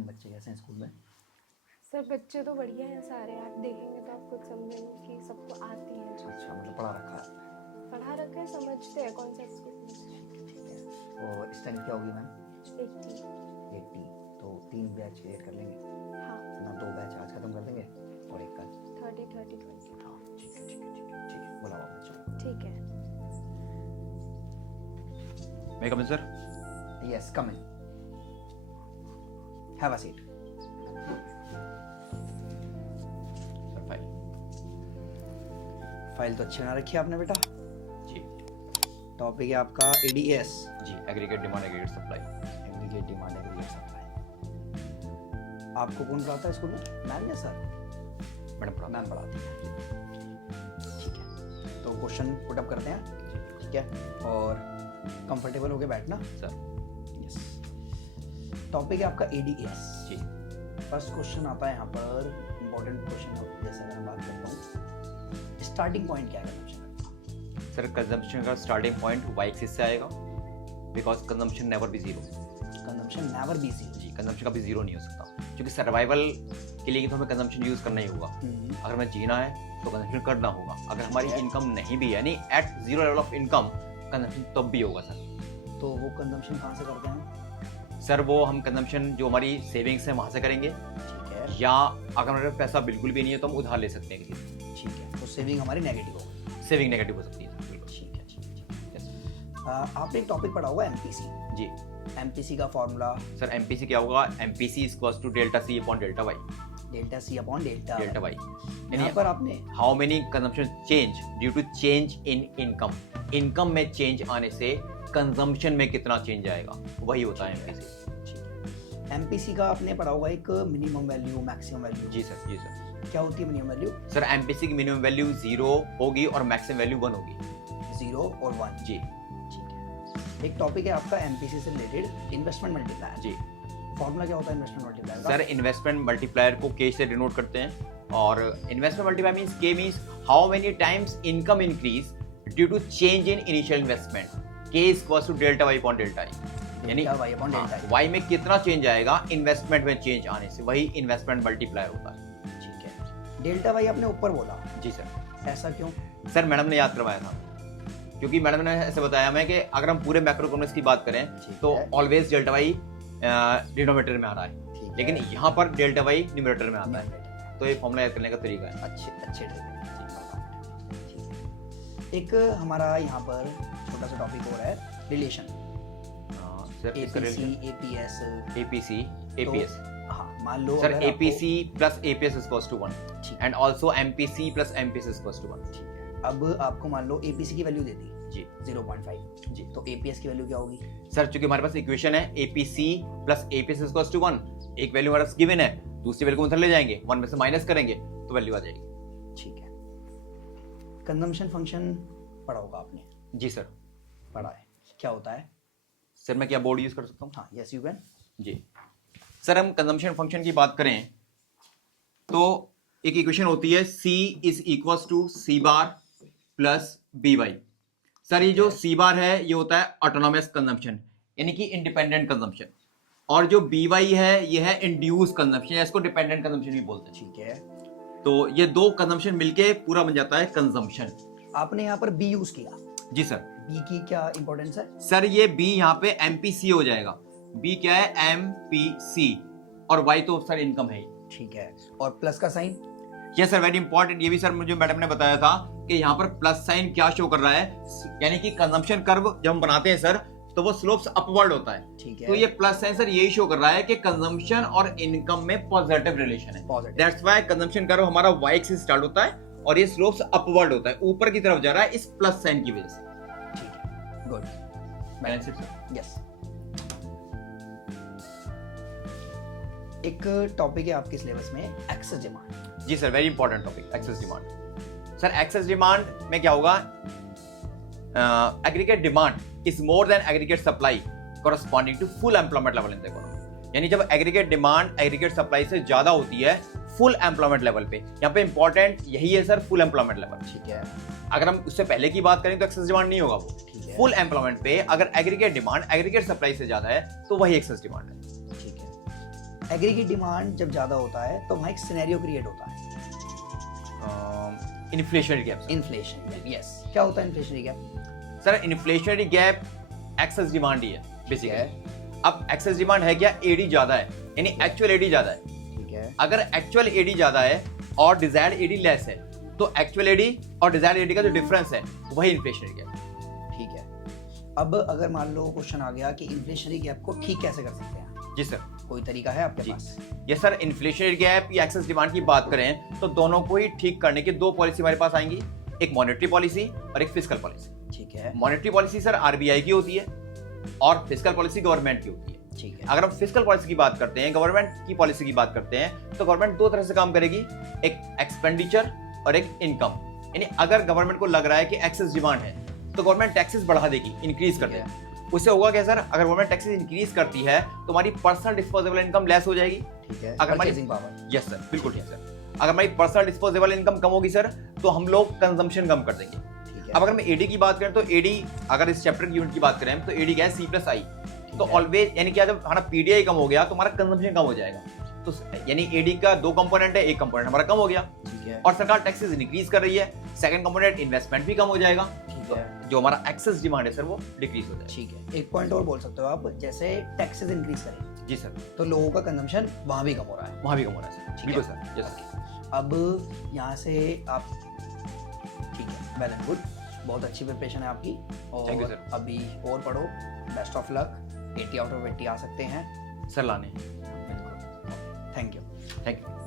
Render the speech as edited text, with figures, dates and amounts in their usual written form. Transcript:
Ma'am बच्चे कैसे हैं स्कूल में? सर बच्चे तो बढ़िया हैं सारे, आप देखेंगे तो आप खुद समझेंगे कि सबको आती है। अच्छा, मतलब पढ़ा रखा है आपने? पढ़ा रखा है, समझते हैं कॉन्सेप्ट्स को समझते हैं। ठीक है। और इस टाइम क्या होगी मैम? 80। 80। तो 3 बैच क्रिएट कर लेंगे हाँ, ना? 2 बैच आज खत्म कर देंगे और एक कल। 30 30 20। हाँ ठीक है ठीक है ठीक है ठीक है, बुलाओ बच्चों। ठीक है। मैं come in sir? Yes, come in, have a seat. Sir file. File तो अच्छी बना रखी है आपने बेटा। जी टॉपिक है आपका एडीएस, जी, aggregate demand aggregate supply. Aggregate demand aggregate supply. आपको कौन पढ़ाता है स्कूल में, मैम या सर? मैडम पढ़ा। मैम पढ़ाती है। ठीक है, तो क्वेश्चन पुट अप करते हैं, ठीक है? और कंफर्टेबल होके बैठना सर। यस। टॉपिक है आपका एडीएस। जी फर्स्ट क्वेश्चन आता है यहाँ पर, इंपॉर्टेंट क्वेश्चन है, जैसे अगर मैं बात करता हूँ, स्टार्टिंग पॉइंट क्या है कंजम्पशन? सर, कंजम्पशन का स्टार्टिंग पॉइंट वाई एक्सिस से आएगा, because consumption never be zero. Consumption never be zero. जी, कंजम्पशन कभी जीरो नहीं हो सकता, क्योंकि सर्वाइवल के लिए तो हमें कंजम्पशन यूज करना ही होगा। अगर हमें जीना है तो कंजम्पशन करना होगा। अगर हमारी इनकम नहीं भी, यानी at zero level of income, consumption तब भी होगा सर। तो वो कंजम्पशन कहाँ से करते हैं? सर वो हम कंजम्पशन जो हमारी सेविंग्स है वहाँ से करेंगे, ठीक है, या अगर हमारे पास पैसा बिल्कुल भी नहीं है तो हम उधार ले सकते हैं किसी से। ठीक है, तो सेविंग हमारी नेगेटिव होगी। सेविंग नेगेटिव हो सकती है सर, बिल्कुल। ठीक है ठीक है ठीक है। आपने एक टॉपिक पढ़ा होगा एमपीसी। जी एमपीसी का फॉर्मूला? सर, एमपीसी क्या होगा? MPC equals to delta C upon delta Y. Delta C upon delta Y यहाँ पर आपने how many consumption change due to change in income. Income में चेंज आने से कंजम्पशन में कितना चेंज आएगा, वही होता है एमपीसी। एमपीसी का आपने पढ़ा होगा एक मिनिमम वैल्यू, मैक्सिमम वैल्यू। जी सर, जी सर। क्या होती है मिनिमम वैल्यू? सर, एमपीसी की मिनिमम वैल्यू 0 होगी और मैक्सिमम वैल्यू 1 होगी। 0 और 1। जी ठीक है। एक टॉपिक है आपका एमपीसी से रिलेटेड, इन्वेस्टमेंट मल्टीप्लायर। जी फॉर्मूला क्या होता है इन्वेस्टमेंट मल्टीप्लायर का? सर, इन्वेस्टमेंट मल्टीप्लायर को के से डिनोट करते हैं, और investment multiplier means K means how many times income increase due to change in initial investment. K equals to delta Y upon delta I, यानी Y upon delta I. Y में कितना change आएगा investment में change आने से, वही investment multiplier होता है। ठीक है। डेल्टा वाई आपने ऊपर बोला। जी सर। ऐसा क्यों? सर, मैडम ने याद करवाया था, क्योंकि मैडम ने ऐसे बताया हमें कि अगर हम पूरे मैक्रो इकोनॉमिक्स की बात करें तो ऑलवेज डेल्टा वाई डिनोमिनेटर में आ रहा है, लेकिन यहाँ पर डेल्टा वाई न्यूमरेटर में आता है, तो ये फॉर्मूला याद करने का तरीका है। अच्छे अच्छे ठीक है। एक हमारा यहाँ पर छोटा सा टॉपिक हो रहा है, relation. Sir, APC, APS, APC, APS. हाँ, मान लो सर, अगर आपको- APC plus APS equals to 1 ठीक and also MPC plus MPS equals to 1। ठीक है। अब आपको मान लो एपीसी की वैल्यू दे दी जी 0.5 जी। तो एपीएस की वैल्यू क्या होगी? सर, चूंकि हमारे पास इक्वेशन है APC plus APS equals to 1, एक वैल्यू हमारे पास गिवन है, दूसरी वैल्यू को उधर ले जाएंगे, 1 में से माइनस करेंगे तो वैल्यू आ जाएगी। ठीक है। कंजम्पशन फंक्शन पढ़ा होगा आपने? जी सर। पढ़ा है, क्या होता है? सर, मैं क्या बोर्ड यूज कर सकता हूँ? हाँ, यस यू कैन। जी सर, हम कंजम्पशन फंक्शन की बात करें तो एक इक्वेशन होती है C is equals to C bar plus B Y. Sir, ये जो C बार है ये होता है ऑटोनॉमस कंजम्पशन, यानी कि इंडिपेंडेंट कंजम्पशन, और जो बी वाई है ये है इंड्यूस कंजम्पशन, या इसको डिपेंडेंट कंजम्पशन भी बोलते हैं। ठीक है। तो ये दो कंजम्पशन मिलके पूरा बन जाता है कंजम्पशन। आपने यहाँ पर बी यूज किया। जी सर। बी की क्या इंपॉर्टेंस है? सर, ये बी यहाँ पे एमपीसी हो जाएगा। बी क्या है? एमपीसी, और वाई तो सर इनकम है। ठीक है। और प्लस का sign? Yes sir, very important. ये भी सर मुझे मैडम ने बताया था कि यहाँ पर प्लस साइन क्या शो कर रहा है, यानी कि कंजम्पशन कर्व जब हम बनाते हैं सर तो वो स्लोप्स अपवर्ड होता है। ठीक है। तो ये प्लस साइन सर यही शो कर रहा है कि कंजम्पशन और इनकम में पॉजिटिव रिलेशन है। Positive. That's why consumption curve हमारा वाई एक्सिस स्टार्ट होता है और ये स्लोप्स अपवर्ड होता है, ऊपर की तरफ जा रहा है इस प्लस साइन की वजह से। ठीक है, good. Balance it sir. Yes. एक टॉपिक है आपके सिलेबस में, एक्सेस डिमांड। जी sir, very important topic, excess demand. Sir, excess demand में क्या होगा? Aggregate demand is more than aggregate supply corresponding to full employment level in the economy. यानी जब एग्रीगेट डिमांड एग्रीगेट सप्लाई से ज्यादा होती है फुल एम्प्लॉयमेंट लेवल पे, यहाँ पे इंपॉर्टेंट यही है सर, फुल एम्प्लॉयमेंट लेवल। ठीक है। अगर हम उससे पहले की बात करें तो एक्सेस डिमांड नहीं होगा वो। ठीक है। फुल एम्प्लॉयमेंट पे अगर एग्रीगेट डिमांड एग्रीगेट सप्लाई से ज्यादा है तो वही एक्सेस डिमांड है। ठीक है। एग्री की डिमांड जब ज़्यादा होता है तो वहाँ एक सिनेरियो क्रिएट होता है, इन्फ्लेशनरी गैप। इन्फ्लेशन। यस, क्या होता है inflationary gap? Sir inflationary gap excess demand ही है बेसिकली। अब एक्सेस डिमांड है क्या, एडी ज्यादा है, यानी एक्चुअल एडी ज्यादा है। ठीक है, अगर एक्चुअल एडी ज्यादा है और डिजायर्ड एडी लेस है, तो एक्चुअल एडी और डिजायर्ड एडी का जो डिफरेंस है वही इन्फ्लेशनरी गैप। ठीक है। अब अगर मान लो क्वेश्चन आ गया कि इन्फ्लेशनरी गैप को ठीक कैसे कर सकते हैं, जी सर। कोई तरीका है आपके जी। पास? ये सर इन्फ्लेशनरी गैप या एक्सेस डिमांड की बात करें तो दोनों को ही ठीक करने की दो पॉलिसी हमारे पास आएंगी, एक मॉनेटरी पॉलिसी और एक फिस्कल पॉलिसी। ठीक है, मॉनेटरी पॉलिसी सर आरबीआई की होती है और फिस्कल पॉलिसी गवर्नमेंट की होती है। ठीक है। अगर हम फिस्कल पॉलिसी की बात करते हैं, गवर्नमेंट की पॉलिसी की बात करते हैं, तो गवर्नमेंट दो तरह से काम करेगी, एक एक्सपेंडिचर और एक इनकम। यानी अगर गवर्नमेंट को लग रहा है कि एक्सेस डिमांड है तो गवर्नमेंट टैक्सेस बढ़ा देगी, इंक्रीज कर देगी। उससे होगा क्या सर, अगर गवर्नमेंट टैक्सेस इंक्रीज करती है तो हमारी पर्सनल डिस्पोजेबल इनकम लेस हो जाएगी। ठीक है, अगर हमारी परचेजिंग पावर। यस सर, बिल्कुल ठीक सर। अगर हमारी पर्सनल डिस्पोजेबल इनकम कम होगी सर तो हम लोग कंजम्पशन कम कर देंगे। ठीक है। अब अगर हम एडी की बात करें तो एडी, अगर इस चैप्टर की यूनिट की बात करें तो एडी क्या है, C+I। तो है। ऑलवेज यानी क्या, जब हमारा पीडीआई कम हो गया तो हमारा कंजम्पशन कम हो जाएगा। तो यानी एडी का दो कंपोनेंट है, एक कंपोनेंट हमारा कम हो गया ठीक है, और सरकार टैक्सेस इंक्रीज कर रही है, सेकंड कंपोनेंट इन्वेस्टमेंट भी कम हो जाएगा। ठीक है, जो हमारा एक्सेस डिमांड है सर वो डिक्रीज हो जाएगा। ठीक है। एक पॉइंट और बोल सकते हो आप, जैसे टैक्सेस इंक्रीज करें जी सर, तो लोगों का कंजम्पशन वहाँ भी कम हो रहा है। वहां भी कम हो रहा है सर। ठीक बिल्कुल है। Sir, yes. अब यहाँ से आप, ठीक है, वेल एंड गुड, बहुत अच्छी प्रिपरेशन है आपकी। Thank you, और sir. अभी और पढ़ो, best of luck, 80 out of 80 आ सकते हैं। सर लाने। बिल्कुल, थैंक यू। Thank you.